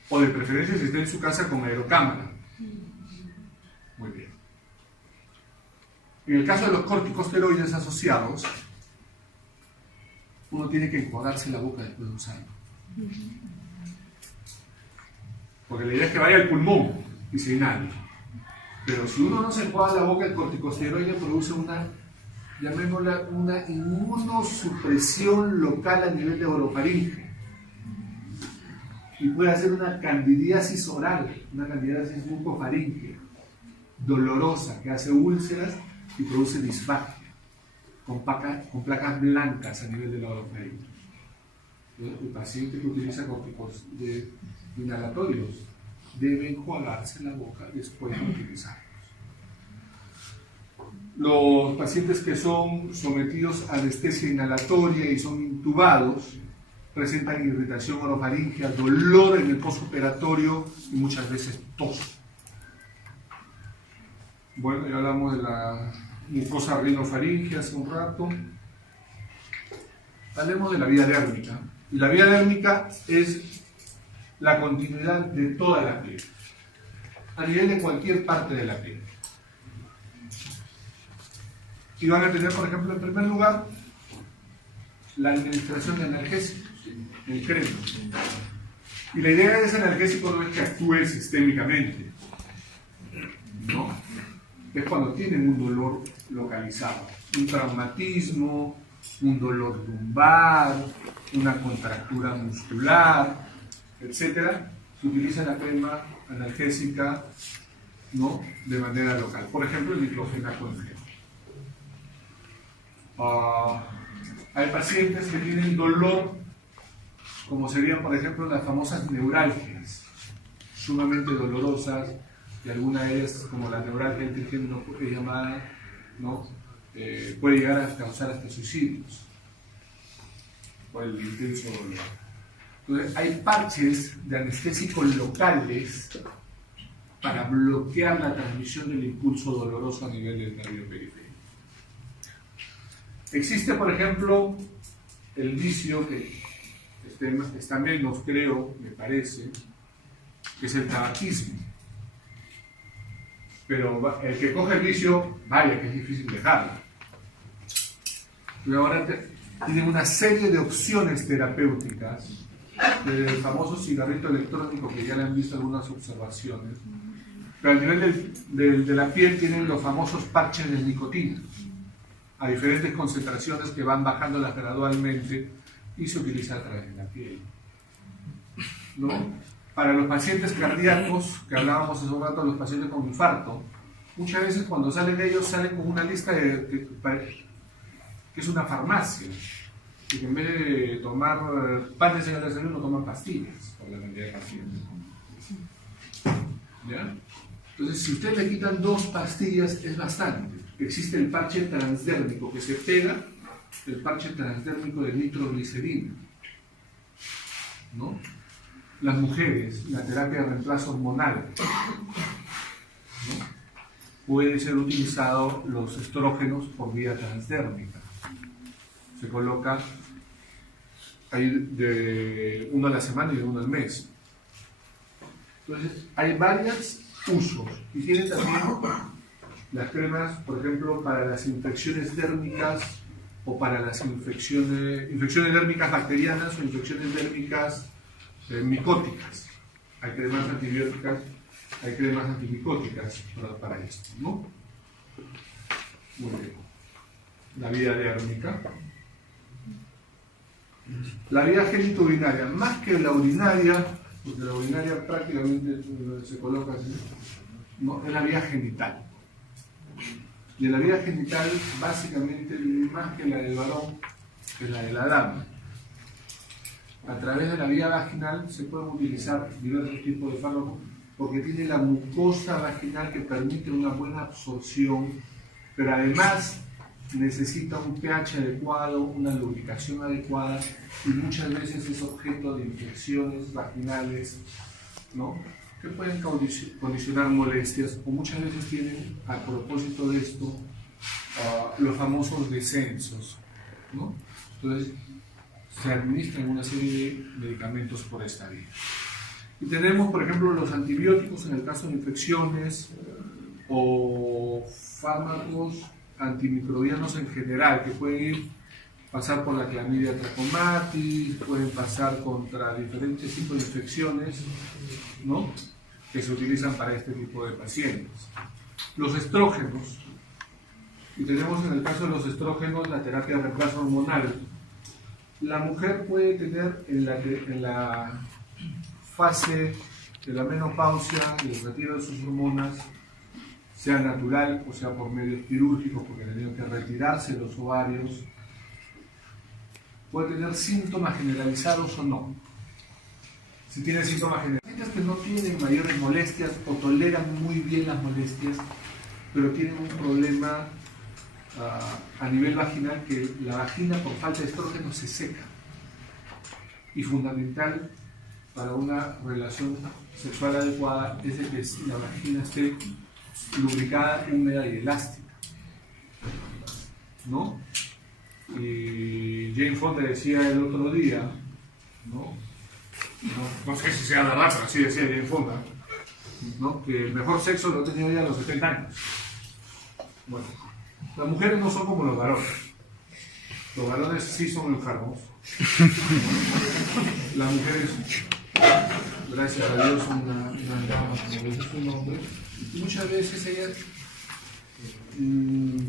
O de preferencia si está en su casa con aerocámara. Muy bien. En el caso de los corticosteroides asociados, uno tiene que enjuagarse la boca después de usarlo. Porque la idea es que vaya al pulmón y se inhale. Pero si uno no se enjuaga la boca, el corticosteroide produce llamémosla una inmunosupresión local a nivel de orofaringe. Y puede hacer una candidiasis oral, una candidiasis mucofaríngea, dolorosa, que hace úlceras y produce disfagia, con placas blancas a nivel de la orofaringe. El paciente que utiliza corticosteroides inhalatorios debe enjuagarse la boca después de utilizarlos. Los pacientes que son sometidos a anestesia inhalatoria y son intubados presentan irritación orofaríngea, dolor en el postoperatorio y muchas veces tos. Bueno, ya hablamos de la mucosa rinofaringea hace un rato. Hablemos de la vía dérmica. Y la vía dérmica es la continuidad de toda la piel, a nivel de cualquier parte de la piel. Y van a tener, por ejemplo, en primer lugar, la administración de analgésicos, el crema. Y la idea de ese analgésico no es que actúe sistémicamente, ¿no? Es cuando tienen un dolor localizado, un traumatismo, un dolor lumbar, una contractura muscular, etc. Se utiliza la crema analgésica, ¿no?, de manera local. Por ejemplo, el diclofenaco en gel. Hay pacientes que tienen dolor, como serían, por ejemplo, las famosas neuralgias, sumamente dolorosas, y alguna de ellas, como la neuralgia trigémino llamada, ¿no?, puede llegar a causar hasta suicidios por el intenso dolor. Entonces, hay parches de anestésicos locales para bloquear la transmisión del impulso doloroso a nivel del nervio periférico. Existe, por ejemplo, el vicio que está menos, creo, me parece, que es el tabaquismo. Pero el que coge el vicio, vaya que es difícil dejarlo. Y ahora tienen una serie de opciones terapéuticas, del famoso cigarrito electrónico, que ya le han visto algunas observaciones, pero a nivel de la piel tienen los famosos parches de nicotina, a diferentes concentraciones que van bajándolas gradualmente y se utiliza a través de la piel, ¿no? Para los pacientes cardíacos, que hablábamos hace un rato, los pacientes con infarto, muchas veces cuando salen ellos salen con una lista que es una farmacia, y que en vez de tomar pan de señal de salud no toman pastillas por la cantidad de pacientes. ¿Ya? Entonces, si ustedes le quitan 2 pastillas es bastante. Existe el parche transdérmico que se pega, el parche transdérmico de nitroglicerina, ¿no? Las mujeres, la terapia de reemplazo hormonal, ¿no?, puede ser utilizado los estrógenos por vía transdérmica. Se coloca ahí de 1 a la semana y de 1 al mes. Entonces, hay varios usos y tiene también las cremas, por ejemplo, para las infecciones dérmicas o para las infecciones dérmicas bacterianas o infecciones dérmicas micóticas. Hay cremas antibióticas, hay cremas antimicóticas para esto, ¿no? Muy bien. La vía dérmica. La vía genitourinaria, más que la urinaria, porque la urinaria prácticamente se coloca así, ¿no?, es la vía genital. Y en la vía genital, básicamente, más que la del varón, es la de la dama. A través de la vía vaginal se pueden utilizar diversos tipos de fármacos porque tiene la mucosa vaginal que permite una buena absorción, pero además necesita un pH adecuado, una lubricación adecuada y muchas veces es objeto de infecciones vaginales, ¿no?, que pueden condicionar molestias, o muchas veces tienen, a propósito de esto, los famosos descensos, ¿no? Entonces, se administran una serie de medicamentos por esta vía. Y tenemos, por ejemplo, los antibióticos en el caso de infecciones, o fármacos antimicrobianos en general, que pueden pasar por la clamidia trachomatis, pueden pasar contra diferentes tipos de infecciones, ¿no?, que se utilizan para este tipo de pacientes. Los estrógenos, y tenemos en el caso de los estrógenos la terapia de reemplazo hormonal. La mujer puede tener en la fase de la menopausia, del retiro de sus hormonas, sea natural o sea por medios quirúrgicos, porque tenían que retirarse los ovarios, puede tener síntomas generalizados o no. Si tiene síntomas generalizados, que no tienen mayores molestias o toleran muy bien las molestias, pero tienen un problema a nivel vaginal, que la vagina por falta de estrógeno se seca. Y fundamental para una relación sexual adecuada es de que la vagina esté lubricada, húmeda y elástica, ¿no? Y Jane Fonda decía el otro día, no sé si sea verdad, pero así decía Jane Fonda, ¿no? Que el mejor sexo lo he tenido ya a los 70 años. Bueno, las mujeres no son como los varones. Los varones sí son enfermos. Las mujeres, gracias a Dios, son una dama, como dice su nombre. Y muchas veces ellas,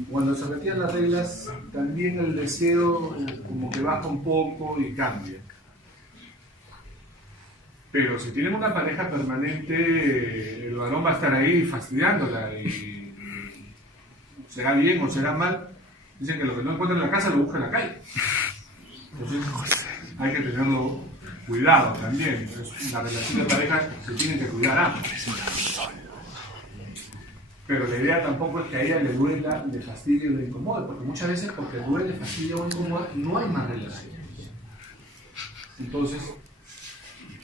cuando se retiran las reglas, también el deseo como que baja un poco y cambia. Pero si tienen una pareja permanente, el varón va a estar ahí fastidiándola y será bien o será mal. Dicen que lo que no encuentra en la casa lo busca en la calle. Entonces hay que tenerlo cuidado también. La relación de pareja se tiene que cuidar ambos. Pero la idea tampoco es que a ella le duela, le fastidie o le incomode, porque muchas veces porque duele, fastidia o incomoda, no hay más relación. Entonces,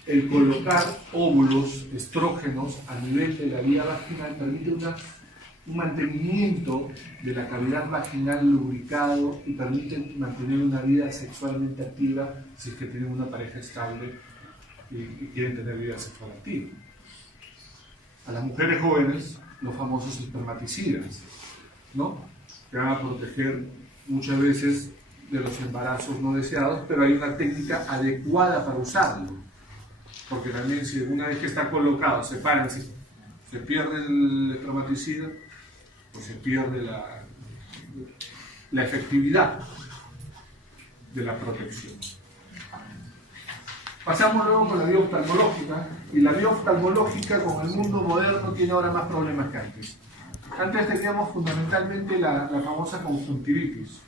el colocar óvulos, estrógenos a nivel de la vía vaginal permite un mantenimiento de la cavidad vaginal lubricado y permite mantener una vida sexualmente activa si es que tienen una pareja estable y quieren tener vida sexual activa. A las mujeres jóvenes, los famosos espermaticidas, ¿no? Que van a proteger muchas veces de los embarazos no deseados, pero hay una técnica adecuada para usarlo. Porque también si una vez que está colocado se paran, se pierde el espermaticida, pues se pierde la efectividad de la protección. Pasamos luego con la vía oftalmológica, y la vía oftalmológica con el mundo moderno tiene ahora más problemas que antes. Antes teníamos fundamentalmente la famosa conjuntivitis.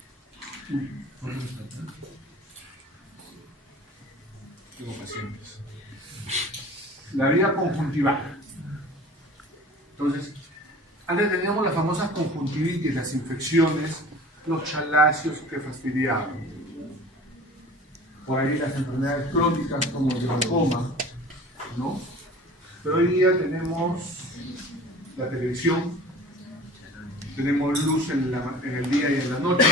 Tengo pacientes. La vía conjuntival. Entonces, antes teníamos las famosas conjuntivitis, las infecciones, los chaláceos que fastidiaban. Por ahí las enfermedades crónicas como el glaucoma, ¿no? Pero hoy día tenemos la televisión, tenemos luz en el día y en la noche,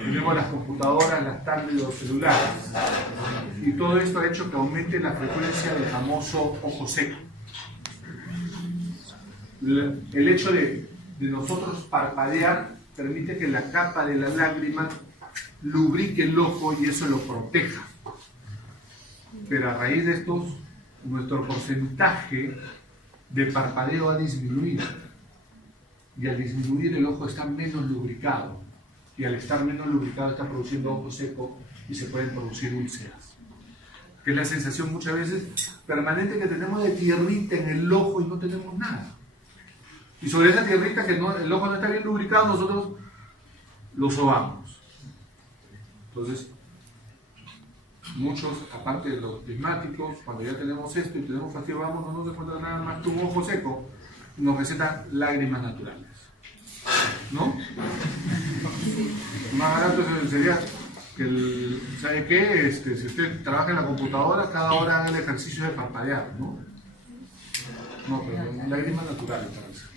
tenemos las computadoras, las tablets, los celulares. Y todo esto ha hecho que aumente la frecuencia del famoso ojo seco. El hecho de nosotros parpadear permite que la capa de la lágrima lubrique el ojo y eso lo proteja. Pero a raíz de esto, nuestro porcentaje de parpadeo ha disminuido. Y al disminuir el ojo está menos lubricado. Y al estar menos lubricado está produciendo ojo seco y se pueden producir úlceras. Que es la sensación muchas veces permanente que tenemos de tierrita en el ojo y no tenemos nada. Y sobre esa tierrita que el ojo no está bien lubricado, nosotros lo sobamos. Entonces, muchos, aparte de los prismáticos, cuando ya tenemos esto y tenemos fastidio, vamos, no nos encuentra nada más que un ojo seco, nos recetan lágrimas naturales. ¿No? Más barato sería que ¿sabe qué? Si usted trabaja en la computadora, cada hora haga el ejercicio de parpadear, ¿no? No, pero lágrimas naturales parece.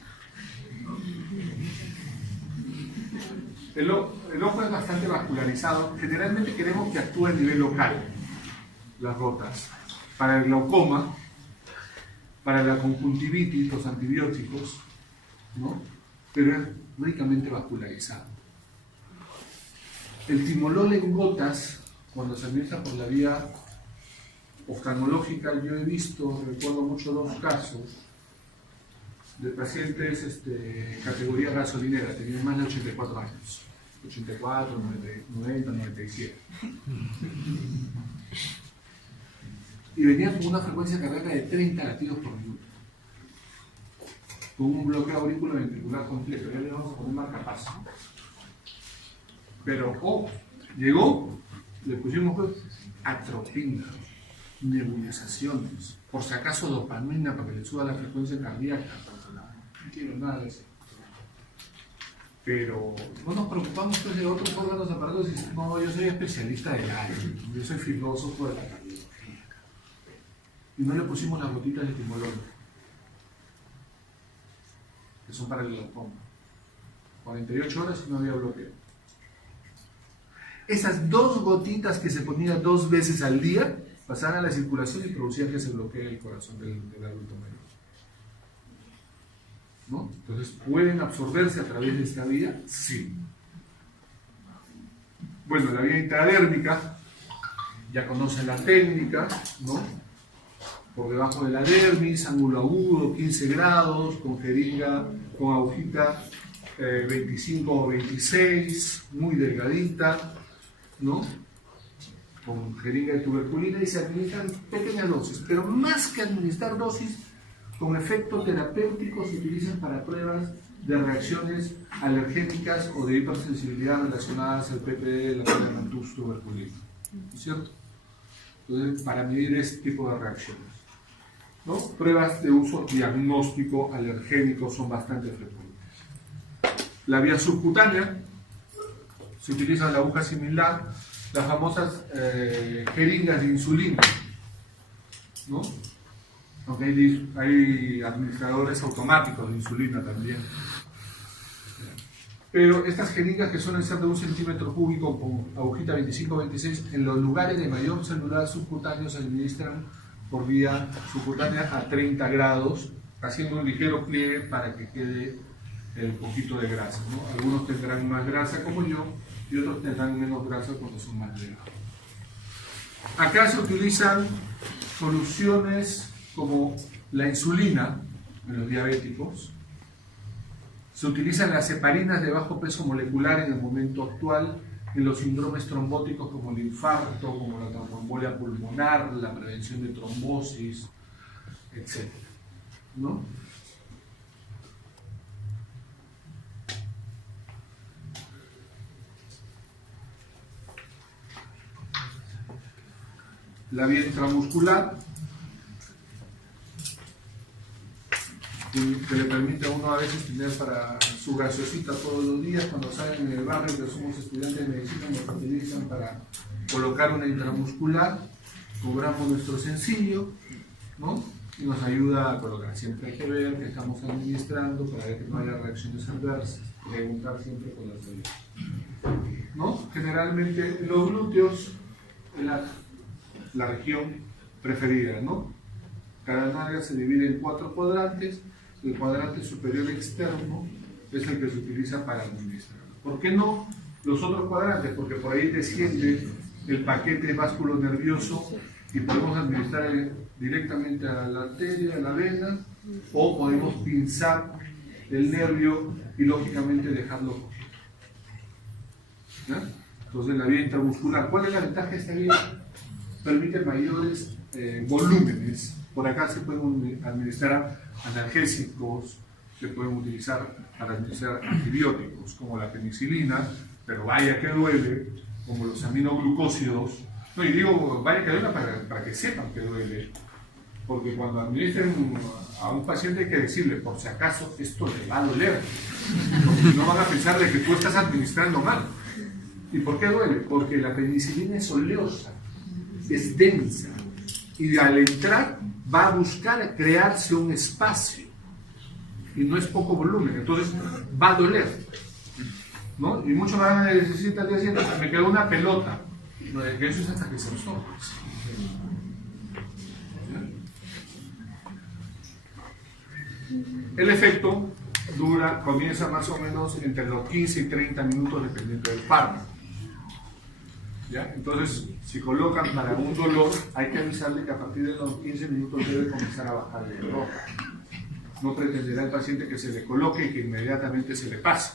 El ojo es bastante vascularizado. Generalmente queremos que actúe a nivel local, las gotas. Para el glaucoma, para la conjuntivitis, los antibióticos, ¿no? Pero es ricamente vascularizado. El timolol en gotas, cuando se administra por la vía oftalmológica, yo he visto, recuerdo mucho dos casos de pacientes categoría gasolinera, tenían más de 84 años, 84, 90, 97. Y venían con una frecuencia cardíaca de 30 latidos por minuto, con un bloqueo auriculoventricular completo. Ya le vamos a poner marcapaso. Pero, llegó, le pusimos atropina, nebulizaciones, por si acaso dopamina para que le suba la frecuencia cardíaca. No quiero nada de eso. Pero no nos preocupamos pues, de otros órganos aparatos. No, yo soy especialista del área, yo soy filósofo de la cardiología. Y no le pusimos las gotitas de timolol. que son para el glaucoma. 48 horas y no había bloqueo. Esas 2 gotitas que se ponían 2 veces al día pasaban a la circulación y producían que se bloquee el corazón del adulto mayor. ¿No? Entonces, ¿pueden absorberse a través de esta vía? Sí. Bueno, la vía intradérmica, ya conocen la técnica, ¿no? Por debajo de la dermis, ángulo agudo, 15 grados, con jeringa, con agujita 25 o 26, muy delgadita, ¿no? Con jeringa de tuberculina, y se administran pequeñas dosis, pero más que administrar dosis, con efecto terapéutico se utilizan para pruebas de reacciones alergénicas o de hipersensibilidad relacionadas al PPD, la Parodontus tuberculina, ¿no es cierto? Entonces, para medir este tipo de reacciones, ¿no? Pruebas de uso diagnóstico alergénico son bastante frecuentes. La vía subcutánea, se utiliza la aguja similar, las famosas jeringas de insulina, ¿no? Aunque hay administradores automáticos de insulina también. Pero estas jeringas, que suelen ser de 1 centímetro cúbico con agujita 25-26, en los lugares de mayor celular subcutáneo se administran por vía subcutánea a 30 grados, haciendo un ligero pliegue para que quede el poquito de grasa, ¿no? Algunos tendrán más grasa como yo y otros tendrán menos grasa cuando son más delgados. Acá se utilizan soluciones como la insulina en los diabéticos. Se utilizan las heparinas de bajo peso molecular en el momento actual en los síndromes trombóticos como el infarto, como la tromboembolia pulmonar, la prevención de trombosis, etc., ¿no? La vía intramuscular, que le permite a uno a veces tener para su gaseosita todos los días. Cuando salen en el barrio, que somos estudiantes de medicina, nos utilizan para colocar una intramuscular, cobramos nuestro sencillo, ¿no? Y nos ayuda a colocar. Siempre hay que ver que estamos administrando para ver que no haya reacciones adversas, preguntar siempre con la salud, ¿no? Generalmente los glúteos es la región preferida, ¿no? Cada nalga se divide en 4 cuadrantes. El cuadrante superior externo es el que se utiliza para administrar. ¿Por qué no los otros cuadrantes? Porque por ahí desciende el paquete vasculo nervioso y podemos administrar directamente a la arteria, a la vena, o podemos pinzar el nervio y lógicamente dejarlo cogido. ¿Ya? Entonces, la vía intramuscular, ¿cuál es la ventaja de esta vía? Permite mayores volúmenes. Por acá se pueden administrar analgésicos, se pueden utilizar para administrar antibióticos como la penicilina, pero vaya que duele, como los aminoglucósidos. No, y digo vaya que duele para que sepan que duele, porque cuando administren a un paciente hay que decirle, por si acaso, esto le va a doler, porque no van a pensar de que tú estás administrando mal. ¿Y por qué duele? Porque la penicilina es oleosa, es densa, y al entrar va a buscar crearse un espacio y no es poco volumen, entonces va a doler, ¿no? Y muchos me van a decir al día siguiente, me quedó una pelota, que eso es hasta que se absorbe. El efecto comienza más o menos entre los 15 y 30 minutos dependiendo del fármaco. ¿Ya? Entonces, si colocan para un dolor, hay que avisarle que a partir de los 15 minutos debe comenzar a bajar el dolor. No pretenderá el paciente que se le coloque y que inmediatamente se le pase,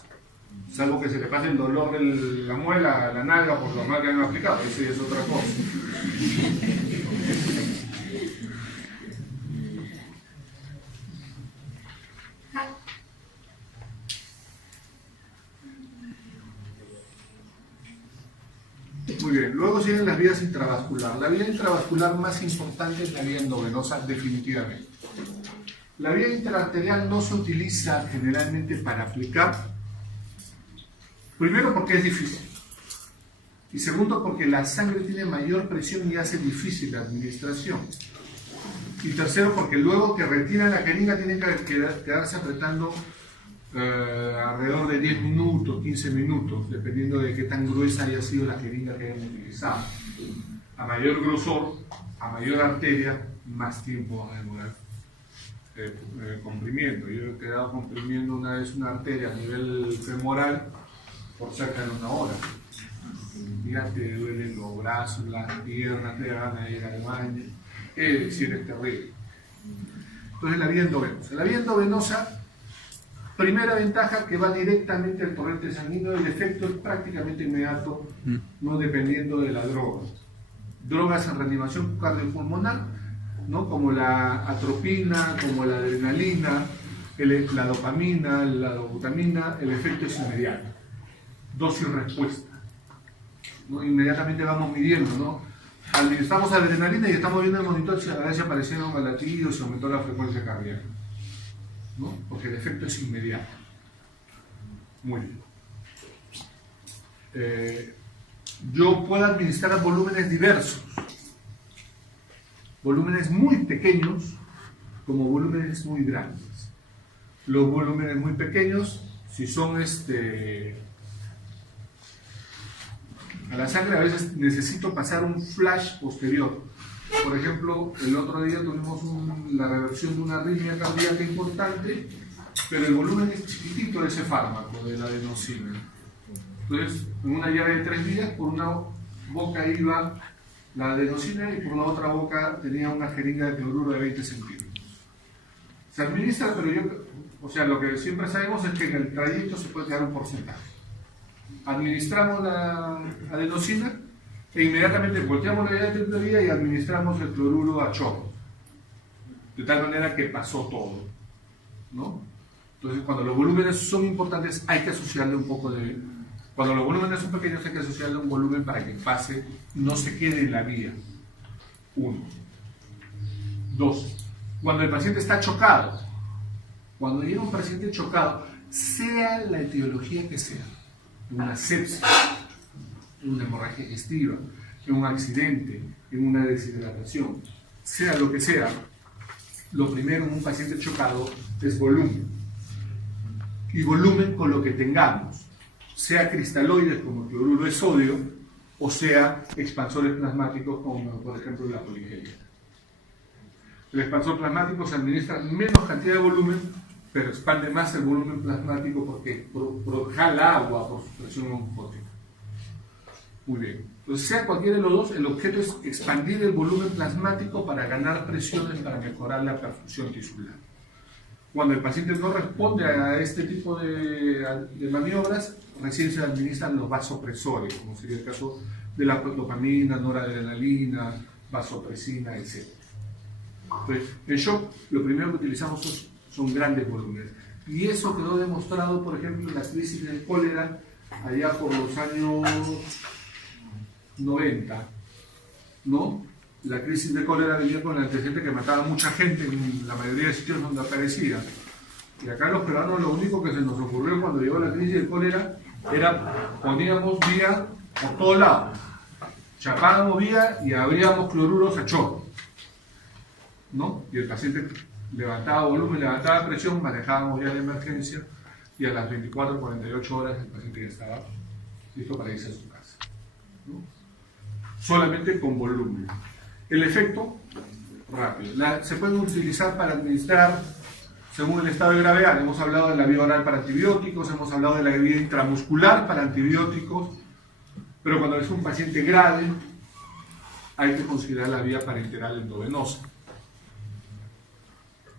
salvo que se le pase el dolor de la muela, la nalga, por lo mal que han aplicado. Eso ya es otra cosa. Muy bien, luego siguen las vías intravasculares. La vía intravascular más importante es la vía endovenosa, definitivamente. La vía intraarterial no se utiliza generalmente para aplicar, primero porque es difícil, y segundo porque la sangre tiene mayor presión y hace difícil la administración, y tercero porque luego que retiran la jeringa tienen que quedarse apretando alrededor de 10 minutos, 15 minutos, dependiendo de qué tan gruesa haya sido la jeringa que hayamos utilizado. A mayor grosor, a mayor arteria, más tiempo va a demorar comprimiendo. Yo he quedado comprimiendo una vez una arteria a nivel femoral por cerca de 1 hora. Ya te duelen los brazos, las piernas, te van a ir al baño. Es decir, es terrible. Entonces, la vía endovenosa. La vía endovenosa, primera ventaja, que va directamente al torrente sanguíneo. El efecto es prácticamente inmediato, no dependiendo de la droga. Drogas en reanimación cardiopulmonar, ¿no? Como la atropina, como la adrenalina, la dopamina, la dobutamina, el efecto es inmediato. Dosis-respuesta, ¿no? Inmediatamente vamos midiendo, ¿no? Administramos adrenalina y estamos viendo el monitor si a veces aparecieron latidos, si aumentó la frecuencia cardíaca, ¿no? Porque el efecto es inmediato. Muy bien. Yo puedo administrar volúmenes diversos, volúmenes muy pequeños como volúmenes muy grandes. Los volúmenes muy pequeños, si son a la sangre, a veces necesito pasar un flash posterior. Por ejemplo, el otro día tuvimos la reversión de una arritmia cardíaca importante, pero el volumen es chiquitito de ese fármaco, de la adenosina. Entonces, en una llave de 3 vías, por una boca iba la adenosina y por la otra boca tenía una jeringa de cloruro de 20 centímetros. Se administra, pero lo que siempre sabemos es que en el trayecto se puede quedar un porcentaje. Administramos la adenosina e inmediatamente volteamos la llave de 3 vías y administramos el cloruro a chorro. De tal manera que pasó todo, ¿no? Entonces, cuando los volúmenes son importantes, hay que asociarle un poco de... Cuando los volúmenes son pequeños, hay que asociarle un volumen para que pase, no se quede en la vía. 1. 2. Cuando el paciente está chocado, cuando llega un paciente chocado, sea la etiología que sea, una sepsis, una hemorragia digestiva, en un accidente, en una deshidratación, sea lo que sea, lo primero en un paciente chocado es volumen. Y volumen con lo que tengamos, sea cristaloides como el cloruro de sodio, o sea expansores plasmáticos como por ejemplo la poligelia. El expansor plasmático se administra menos cantidad de volumen, pero expande más el volumen plasmático porque jala agua por su presión osmótica. Muy bien. Entonces, sea cualquiera de los dos, el objeto es expandir el volumen plasmático para ganar presiones para mejorar la perfusión tisular. Cuando el paciente no responde a este tipo de maniobras, recién se administran los vasopresores, como sería el caso de la dopamina, noradrenalina, vasopresina, etc. Entonces, en shock, lo primero que utilizamos son grandes volúmenes. Y eso quedó demostrado, por ejemplo, en la crisis del cólera, allá por los años 90, ¿no? La crisis de cólera venía con el antecedente que mataba a mucha gente en la mayoría de sitios donde aparecía. Y acá los peruanos lo único que se nos ocurrió cuando llegó la crisis de cólera era poníamos vía por todos lados. Chapábamos vía y abríamos cloruros a chorro, ¿no? Y el paciente levantaba volumen, levantaba presión, manejábamos vía de emergencia y a las 24 48 horas el paciente ya estaba listo para irse a su casa, ¿no? Solamente con volumen. El efecto, rápido. Se puede utilizar para administrar según el estado de gravedad. Hemos hablado de la vía oral para antibióticos, hemos hablado de la vía intramuscular para antibióticos, pero cuando es un paciente grave, hay que considerar la vía parenteral endovenosa.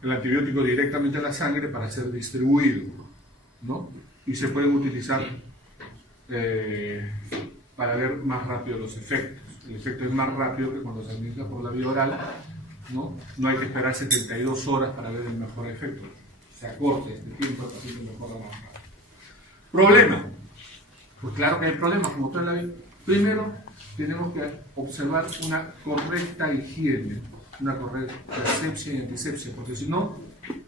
El antibiótico directamente a la sangre para ser distribuido, ¿no? Y se pueden utilizar para ver más rápido los efectos. El efecto es más rápido que cuando se administra por la vía oral, ¿no? No hay que esperar 72 horas para ver el mejor efecto. Se acorta este tiempo, el paciente mejora más rápido. ¿Problema? Pues claro que hay problemas, como todo en la vida. Primero, tenemos que observar una correcta higiene, una correcta asepsia y antisepsia, porque si no,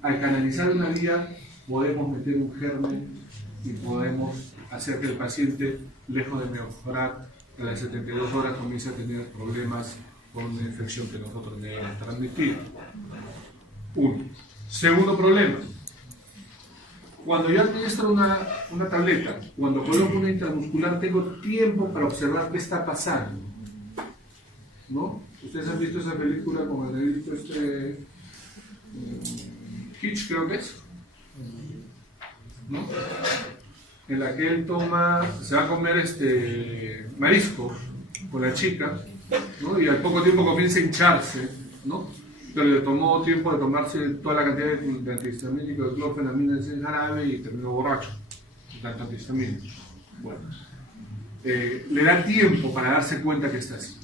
al canalizar una vía, podemos meter un germen y podemos hacer que el paciente, lejos de mejorar, a las 72 horas comience a tener problemas con una infección que nosotros debemos transmitir. 1. Segundo problema. Cuando yo administro una tableta, cuando coloco una intramuscular, tengo tiempo para observar qué está pasando, ¿no? Ustedes han visto esa película como el negrito Hitch, creo que es, ¿no? En la que él se va a comer marisco con la chica, ¿no? Y al poco tiempo comienza a hincharse, ¿no? Pero le tomó tiempo de tomarse toda la cantidad de antihistamínico de clorfenamina en jarabe y terminó borracho, tanto antihistamínico. Bueno, le da tiempo para darse cuenta que está así.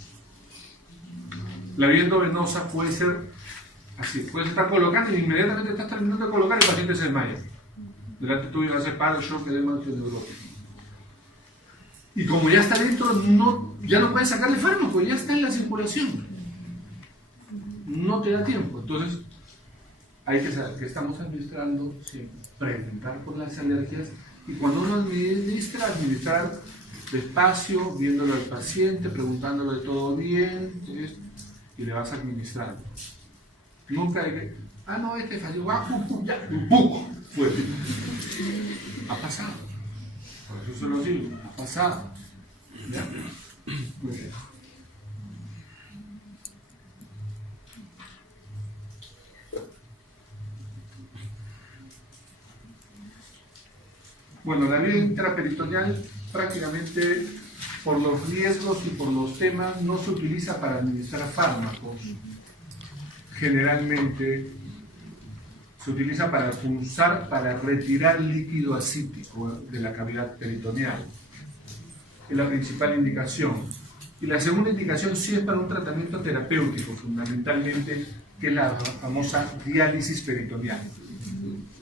La vía endovenosa puede ser así, puedes estar colocando y inmediatamente estás terminando de colocar y el paciente se desmaya. Delante tuyo va a ser paro, shock, edema neurótico. Y como ya está dentro, ya no puedes sacarle fármaco, ya está en la circulación. No te da tiempo. Entonces, hay que saber que estamos administrando siempre, preguntar por las alergias, y cuando uno administrar despacio, viéndolo al paciente, preguntándole todo bien, y le vas administrando. Nunca hay que, no, falló, ya, un poco, fue. Ha pasado. Por eso se lo digo, ha pasado. ¿Ya? Muy bien. Bueno, la vía intraperitoneal prácticamente por los riesgos y por los temas no se utiliza para administrar fármacos. Generalmente se utiliza para punzar, para retirar líquido asítico de la cavidad peritoneal. Es la principal indicación. Y la segunda indicación sí es para un tratamiento terapéutico, fundamentalmente, que es la famosa diálisis peritoneal.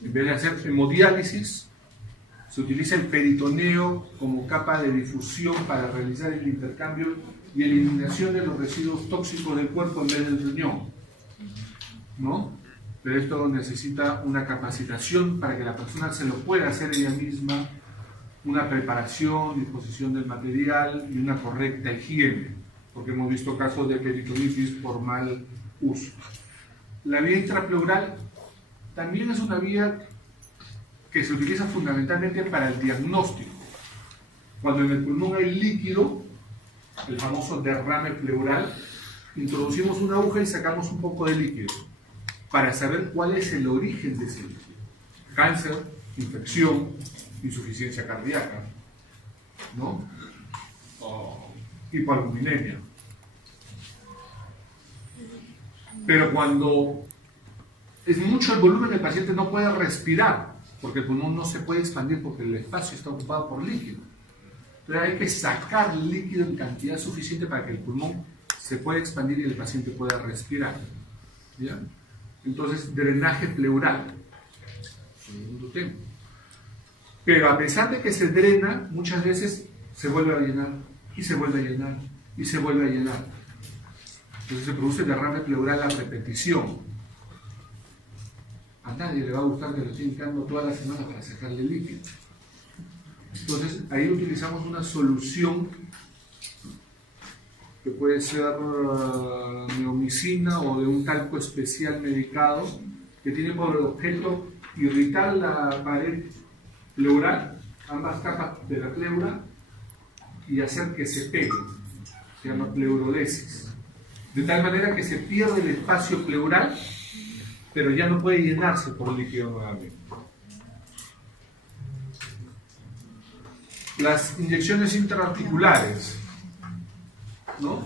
En vez de hacer hemodiálisis, se utiliza el peritoneo como capa de difusión para realizar el intercambio y eliminación de los residuos tóxicos del cuerpo en vez del riñón, ¿no? Pero esto necesita una capacitación para que la persona se lo pueda hacer ella misma, una preparación, disposición del material y una correcta higiene, porque hemos visto casos de peritonitis por mal uso. La vía intrapleural también es una vía que se utiliza fundamentalmente para el diagnóstico. Cuando en el pulmón hay líquido, el famoso derrame pleural, introducimos una aguja y sacamos un poco de líquido para saber cuál es el origen de ese líquido. Cáncer, infección, insuficiencia cardíaca, ¿no? Hipoalbuminemia. Pero cuando es mucho el volumen, el paciente no puede respirar, porque el pulmón no se puede expandir porque el espacio está ocupado por líquido. Entonces hay que sacar líquido en cantidad suficiente para que el pulmón se pueda expandir y el paciente pueda respirar. ¿Ya? Entonces, drenaje pleural. Segundo tema. Pero a pesar de que se drena, muchas veces se vuelve a llenar, y se vuelve a llenar, y se vuelve a llenar. Entonces se produce derrame pleural a repetición. A nadie le va a gustar que lo estén hinchando toda la semana para sacarle líquido. Entonces ahí utilizamos una solución que puede ser neomicina o de un talco especial medicado que tiene por objeto irritar la pared pleural, ambas capas de la pleura, y hacer que se pegue. Se llama pleurodesis. De tal manera que se pierde el espacio pleural, pero ya no puede llenarse por líquido nuevamente. Las inyecciones intraarticulares, ¿no?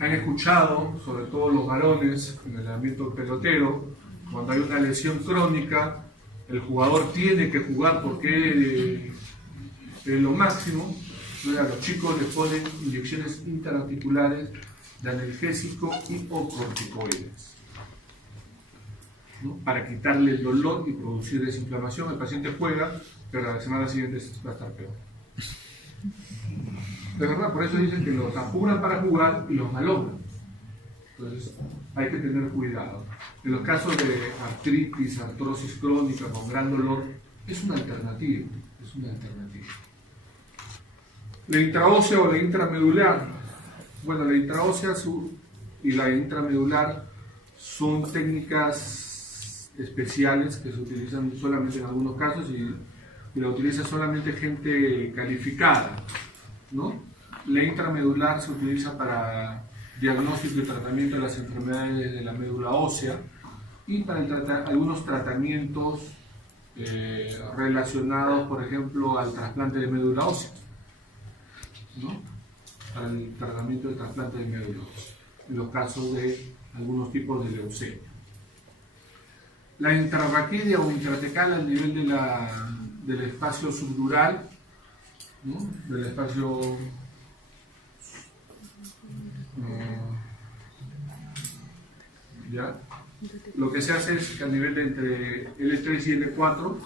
Han escuchado, sobre todo los varones, en el ámbito pelotero, cuando hay una lesión crónica, el jugador tiene que jugar porque es lo máximo. Entonces a los chicos les ponen inyecciones intraarticulares de analgésico y o corticoides, ¿no? Para quitarle el dolor y producir desinflamación. El paciente juega, pero la semana siguiente va a estar peor. De verdad, por eso dicen que los apuran para jugar y los malogran. Entonces hay que tener cuidado. En los casos de artritis, artrosis crónica con gran dolor, es una alternativa. Es una alternativa. La intraósea o la intramedular. Bueno, la intraósea y la intramedular son técnicas especiales que se utilizan solamente en algunos casos y la utiliza solamente gente calificada, ¿no? La intramedular se utiliza para diagnóstico y tratamiento de las enfermedades de la médula ósea y para algunos tratamientos relacionados, por ejemplo, al trasplante de médula ósea, ¿no? Para el tratamiento del trasplante de médula ósea, en los casos de algunos tipos de leucemia. La intrarraquídea o intratecal al nivel del espacio subdural, ¿no? Del espacio ¿ya? Lo que se hace es que a nivel de entre L3 y L4,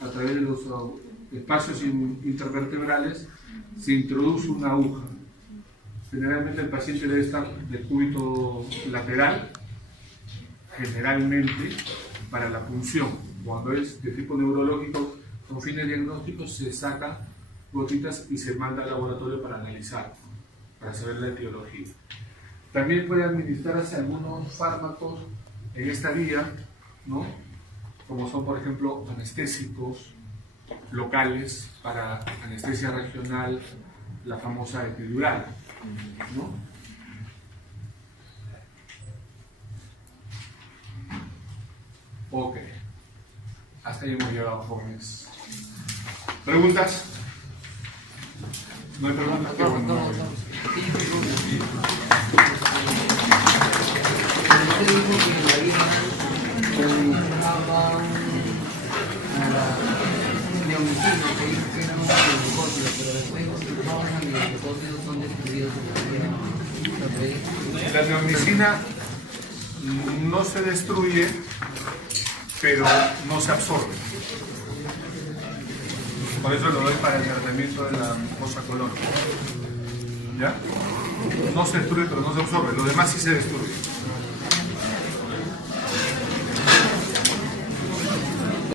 a través de los espacios intervertebrales, se introduce una aguja. Generalmente el paciente debe estar de cúbito lateral, generalmente para la punción. Cuando es de tipo neurológico, con fines diagnósticos, se saca gotitas y se manda al laboratorio para analizar, para saber la etiología. También puede administrarse algunos fármacos en esta vía, ¿no? Como son, por ejemplo, anestésicos locales para anestesia regional, la famosa epidural, ¿no? Ok, hasta ahí hemos llegado, jóvenes. ¿Preguntas? ¿No hay preguntas? Qué bueno, no. Usted dijo que en la vida utilizaba un neomicino que dijo que era un glucósido, pero después los glucósidos son destruidos en la vida. La neomicina no se destruye, pero no se absorbe. Por eso lo doy para el tratamiento de la mucosa colónica. ¿Ya? No se destruye, pero no se absorbe. Lo demás sí se destruye.